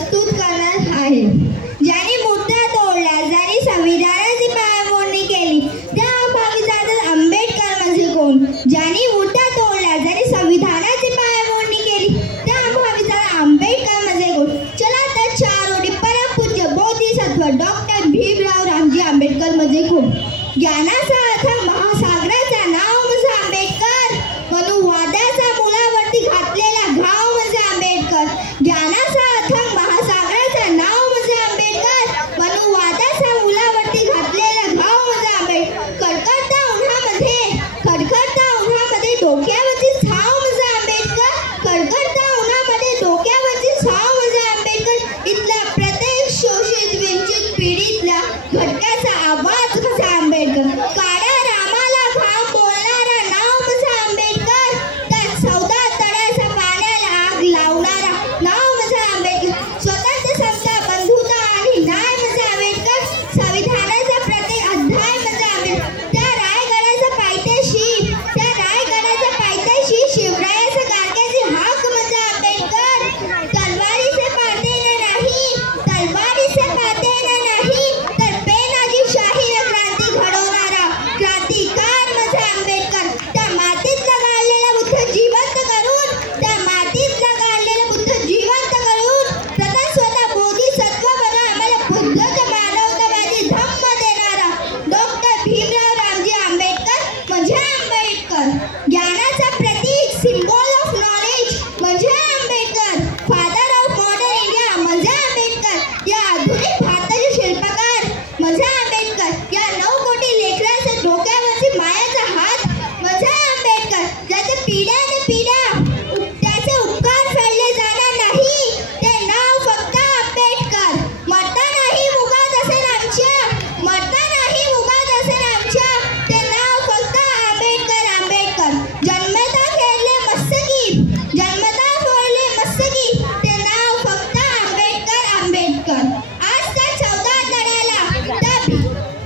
प्रस्तुत करणार आहे. ज्यांनी मुद्दा तोडला, ज्यांनी संविधानाची पायमोडणी केली, त्या अभावितात आंबेडकर म्हणजे कोण? ज्यांनी मुद्दा तोडला, ज्यांनी संविधानाची पायमोडणी केली, त्या अभावितात आंबेडकर म्हणजे कोण? चला तर चार ओळी परमपूज्य बोधिसत्व डॉक्टर भीमराव रामजी आंबेडकर म्हणजे कोण? ज्ञानाचा अथांग महासागराचा नाव म्हणजे आंबेडकर. मनुवादाचा मुलावरती घातलेला घाव म्हणजे आंबेडकर. ज्ञानाचा अथांग महासागराचा नाव म्हणजे आंबेडकर. मनुवादाचा मुलावरती घातलेला घाव म्हणजे आंबेडकर. कडकडता उन्हामध्ये डोक्यावरची छाव म्हणजे आंबेडकर. कडकडता उन्हामध्ये डोक्यावरची छाव म्हणजे आंबेडकर. इथल्या प्रत्येक शोषित वंचित पीडितल्या घटकाचा आवाज कसा आंबेडकर. काळ्या रामाला घाम बोलणारा नाव म्हणजे आंबेडकर. त्या 14 तळ्याच्या पाण्याला आग लावणारा नाव म्हणजे आंबेडकर. स्वतंत्र समता बंधुता आणि न्याय म्हणजे आंबेडकर. संविधानाचा प्रत्येक अध्याय म्हणजे आंबेडकर. त्या रायगडाच्या पायथ्याशी शिवरायाच्या गाडग्याची हाक म्हणजे आंबेडकर. तलवारीचे पातेने नाही तर पेनाची शाहीर क्रांती घडवणारा क्रांतिकार म्हणजे आंबेडकर. त्या मातीतला गाडलेला बुद्ध जिवंत करून प्रथम स्वतः बोधिसत्व बनून आम्हाला बुद्ध मानवतावादी धम्म देणारा डॉक्टर भीमराव रामजी आंबेडकर म्हणजे आंबेडकर. ज्ञानाचा प्रतीक, सिम्बॉल ऑफ नॉलेज म्हणजे Ambedkar. Father of modern India म्हणजे आंबेडकर. या आधुनिक भारताचे शिल्पकार म्हणजे आंबेडकर. या 9 कोटी लेकरांच्या डोक्यावरची मायाचा हात म्हणजे आंबेडकर. ज्याचे त्याचे उपकार फेडले जाणार नाही, ते नाव फक्त आंबेडकर. मरता नाही मुगात असेल आमच्या, ते नाव फक्त आंबेडकर. जन्मता फोडले मस्तकी, ते नाव फक्त आंबेडकर. आज त्या 14 तळ्याला, त्या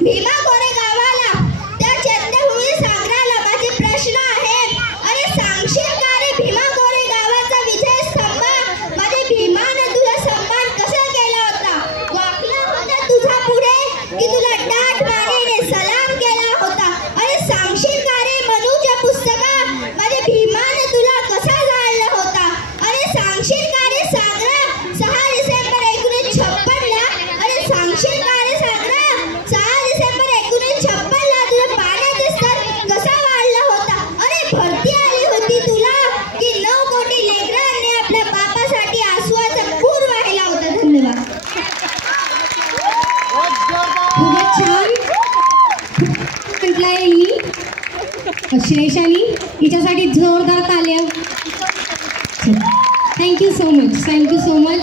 भीमा कोरे गावाला, त्या चैत्यभूमी सागराला माझे प्रश्न आहेत. अरे सांगशील का रे भीमा कोरे गावाचा विजय स्तंभ? माझे भीमाने तुझा सन्मान कसा केला होता? वाकला होता तुझा पुढे की तुला डाट मानेने सलाम केला होता? अरे सांगशील का रे मनूच्या पुस्तका, माझे भीमाने तुला कसा जाळला होता? अरे सांगशील का रे सागरा, 6 डिसेंबर 1956 ला, अरे सांगशील का रे सागरा, 6 डिसेंबर 1956 ला तुझ्या पाण्याचे स्तर कसा वाढला होता? अरे भरती आली होती तुला की 9 कोटी लेकरांनी आपल्या बापासाठी आसुवाचा पूर वाहिला होता? धन्यवाद. खूपच छान म्हटलंय ही श्रेषानी. हिच्यासाठी जोरदार ताल्या. Thank you so much.